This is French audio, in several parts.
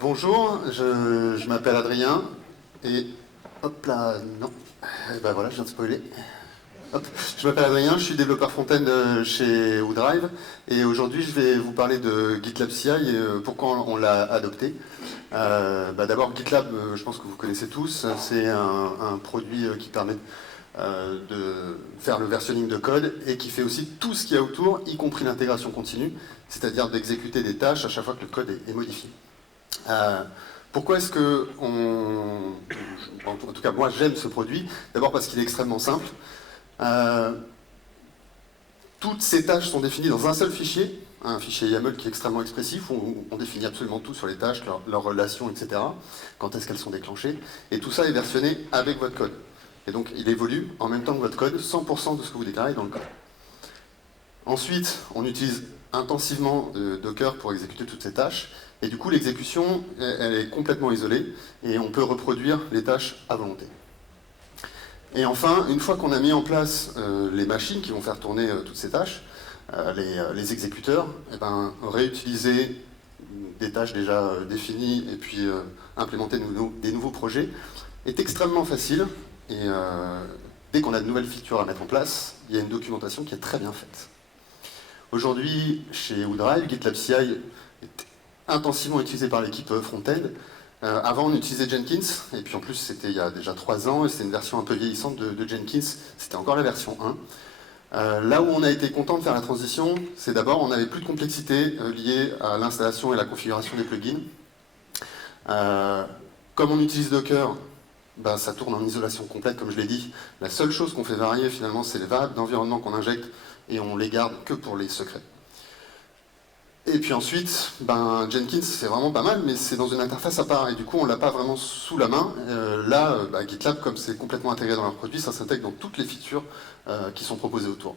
Bonjour, je m'appelle Adrien et hop là, non, ben voilà, je viens de spoiler. Hop. Je m'appelle Adrien, je suis développeur front-end chez WooDrive et aujourd'hui je vais vous parler de GitLab CI et pourquoi on l'a adopté. D'abord GitLab, je pense que vous connaissez tous, c'est un produit qui permet de faire le versionning de code et qui fait aussi tout ce qu'il y a autour, y compris l'intégration continue, c'est-à-dire d'exécuter des tâches à chaque fois que le code est modifié. Pourquoi est-ce que en tout cas moi j'aime ce produit? D'abord parce qu'il est extrêmement simple. Toutes ces tâches sont définies dans un seul fichier, un fichier YAML qui est extrêmement expressif, où on définit absolument tout sur les tâches, leurs relations, etc. Quand est-ce qu'elles sont déclenchées. Et tout ça est versionné avec votre code. Et donc il évolue en même temps que votre code, 100% de ce que vous déclarez dans le code. Ensuite, on utilise intensivement Docker pour exécuter toutes ces tâches. Et du coup, l'exécution, elle est complètement isolée et on peut reproduire les tâches à volonté. Et enfin, une fois qu'on a mis en place les machines qui vont faire tourner toutes ces tâches, les exécuteurs, réutiliser des tâches déjà définies et puis implémenter des nouveaux projets est extrêmement facile. Et dès qu'on a de nouvelles features à mettre en place, il y a une documentation qui est très bien faite. Aujourd'hui, chez WooDrive, GitLab CI est intensivement utilisé par l'équipe front-end. Avant, on utilisait Jenkins, et puis en plus, c'était il y a déjà 3 ans, et c'était une version un peu vieillissante de Jenkins. C'était encore la version 1. Là où on a été content de faire la transition, c'est d'abord, on n'avait plus de complexité liée à l'installation et la configuration des plugins. Comme on utilise Docker, ça tourne en isolation complète, comme je l'ai dit. La seule chose qu'on fait varier, finalement, c'est les variables d'environnement qu'on injecte, et on les garde que pour les secrets. Et puis ensuite, Jenkins c'est vraiment pas mal, mais c'est dans une interface à part, et du coup on l'a pas vraiment sous la main. GitLab, comme c'est complètement intégré dans leur produit, ça s'intègre dans toutes les features qui sont proposées autour.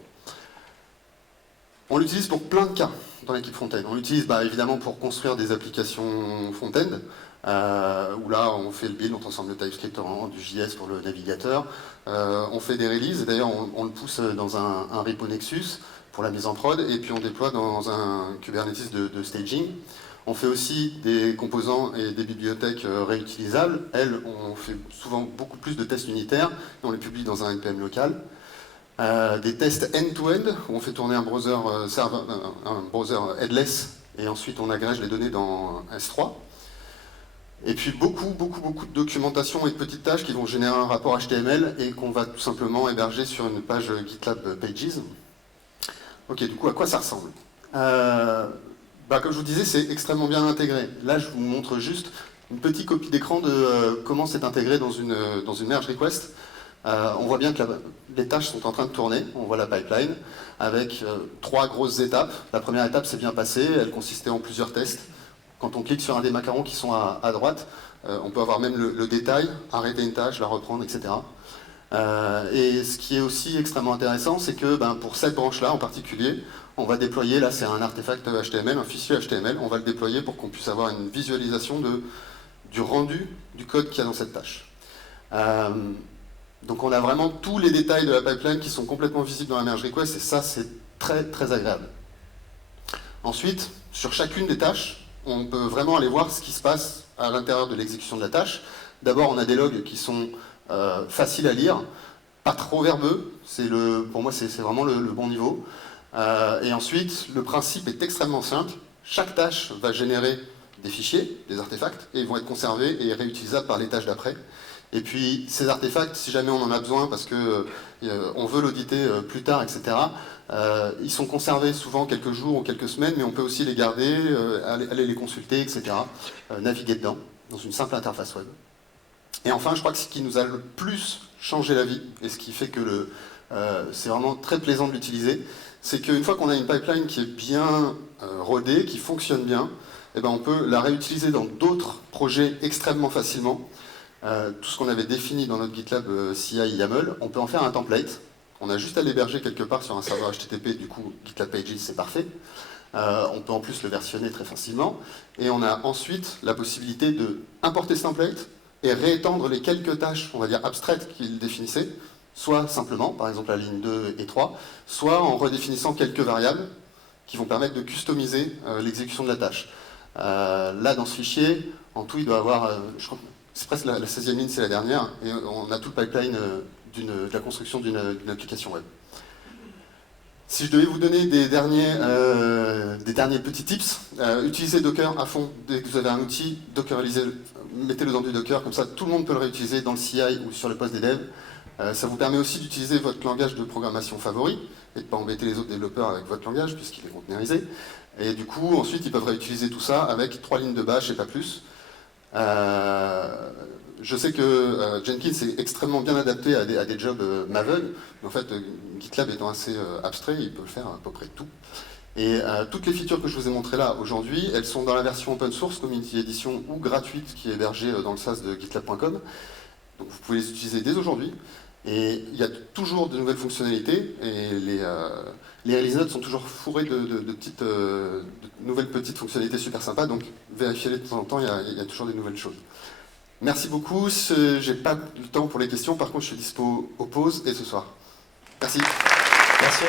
On l'utilise pour plein de cas dans l'équipe front-end. On l'utilise évidemment pour construire des applications front-end, où là on fait le build, on transforme le TypeScript en du JS pour le navigateur. On fait des releases, d'ailleurs on le pousse dans un repo Nexus pour la mise en prod, et puis on déploie dans un Kubernetes de staging. On fait aussi des composants et des bibliothèques réutilisables. Elles, on fait souvent beaucoup plus de tests unitaires, et on les publie dans un NPM local. Des tests end-to-end, où on fait tourner un browser headless, et ensuite on agrège les données dans S3. Et puis beaucoup de documentation et de petites tâches qui vont générer un rapport HTML et qu'on va tout simplement héberger sur une page GitLab Pages. Ok, du coup, à quoi ça ressemble? Comme je vous disais, c'est extrêmement bien intégré. Là, je vous montre juste une petite copie d'écran de comment c'est intégré dans une merge request. On voit bien que les tâches sont en train de tourner. On voit la pipeline avec 3 grosses étapes. La première étape s'est bien passée, elle consistait en plusieurs tests. Quand on clique sur un des macarons qui sont à droite, on peut avoir même le détail, arrêter une tâche, la reprendre, etc. Et ce qui est aussi extrêmement intéressant, c'est que pour cette branche-là en particulier, on va déployer, là c'est un artefact HTML, un fichier HTML, on va le déployer pour qu'on puisse avoir une visualisation du rendu du code qu'il y a dans cette tâche. Donc on a vraiment tous les détails de la pipeline qui sont complètement visibles dans la merge request, et ça c'est très très agréable. Ensuite, sur chacune des tâches, on peut vraiment aller voir ce qui se passe à l'intérieur de l'exécution de la tâche. D'abord, on a des logs qui sont faciles à lire, pas trop verbeux, pour moi c'est vraiment le bon niveau. Et ensuite, le principe est extrêmement simple. Chaque tâche va générer des fichiers, des artefacts, et ils vont être conservés et réutilisables par les tâches d'après. Et puis ces artefacts, si jamais on en a besoin parce qu'on veut l'auditer plus tard, etc., ils sont conservés souvent quelques jours ou quelques semaines, mais on peut aussi les garder, aller les consulter, etc., naviguer dedans, dans une simple interface web. Et enfin, je crois que ce qui nous a le plus changé la vie, et ce qui fait que c'est vraiment très plaisant de l'utiliser, c'est qu'une fois qu'on a une pipeline qui est bien rodée, qui fonctionne bien, on peut la réutiliser dans d'autres projets extrêmement facilement. Tout ce qu'on avait défini dans notre GitLab CI YAML, on peut en faire un template. On a juste à l'héberger quelque part sur un serveur HTTP, du coup GitLab Pages c'est parfait. On peut en plus le versionner très facilement. Et on a ensuite la possibilité de importer ce template et réétendre les quelques tâches, on va dire abstraites qu'il définissait, soit simplement, par exemple la ligne 2 et 3, soit en redéfinissant quelques variables qui vont permettre de customiser l'exécution de la tâche. Là, dans ce fichier, en tout, il doit avoir, je crois, c'est presque la 16e ligne, c'est la dernière, et on a tout le pipeline de la construction d'une application web. Si je devais vous donner des derniers petits tips, utilisez Docker à fond. Dès que vous avez un outil, dockerisez, mettez-le dans du Docker, comme ça tout le monde peut le réutiliser dans le CI ou sur le poste des devs. Ça vous permet aussi d'utiliser votre langage de programmation favori et de ne pas embêter les autres développeurs avec votre langage puisqu'il est containerisé. Et du coup, ensuite, ils peuvent réutiliser tout ça avec 3 lignes de bash et pas plus. Je sais que Jenkins est extrêmement bien adapté à des jobs Maven, mais en fait, GitLab étant assez abstrait, il peut le faire à peu près tout. Et toutes les features que je vous ai montrées là aujourd'hui, elles sont dans la version open source, Community Edition ou gratuite qui est hébergée dans le SaaS de gitlab.com. Donc vous pouvez les utiliser dès aujourd'hui. Et il y a toujours de nouvelles fonctionnalités et les release notes sont toujours fourrés de nouvelles petites fonctionnalités super sympas, donc vérifiez-les de temps en temps, il y a toujours des nouvelles choses. Merci beaucoup, j'ai pas le temps pour les questions, par contre je suis dispo aux pauses et ce soir. Merci. Merci.